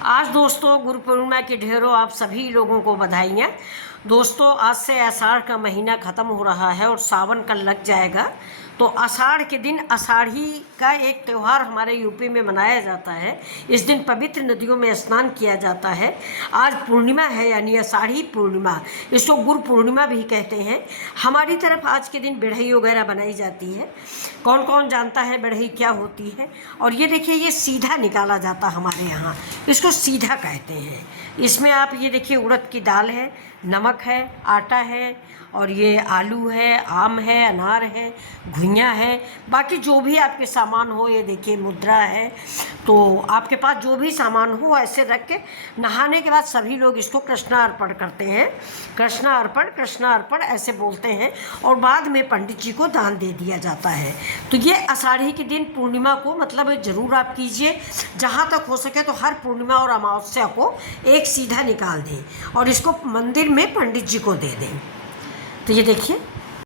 आज दोस्तों गुरु पूर्णिमा की ढेरों आप सभी लोगों को बधाइयाँ। दोस्तों आज से आषाढ़ का महीना ख़त्म हो रहा है और सावन कल लग जाएगा। तो आषाढ़ के दिन आषाढ़ी का एक त्यौहार हमारे यूपी में मनाया जाता है। इस दिन पवित्र नदियों में स्नान किया जाता है। आज पूर्णिमा है यानी आषाढ़ी पूर्णिमा, इसको गुरु पूर्णिमा भी कहते हैं। हमारी तरफ आज के दिन बढ़ई वगैरह बनाई जाती है। कौन कौन जानता है बढ़ई क्या होती है? और ये देखिए, ये सीधा निकाला जाता हमारे यहाँ, इसको सीधा कहते हैं। इसमें आप ये देखिए, उड़द की दाल है, नमक है, आटा है, और ये आलू है, आम है, अनार है, घुइयाँ है, बाकी जो भी आपके सामान हो। ये देखिए मुद्रा है। तो आपके पास जो भी सामान हो ऐसे रख के नहाने के बाद सभी लोग इसको कृष्णार्पण करते हैं। कृष्णार्पण कृष्णार्पण ऐसे बोलते हैं और बाद में पंडित जी को दान दे दिया जाता है। तो ये आषाढ़ी के दिन पूर्णिमा को मतलब ज़रूर आप कीजिए। जहाँ तक हो सके तो हर पूर्णिमा और अमावस्या को एक सीधा निकाल दें और इसको मंदिर में पंडित जी को दे दें। तो ये देखिए,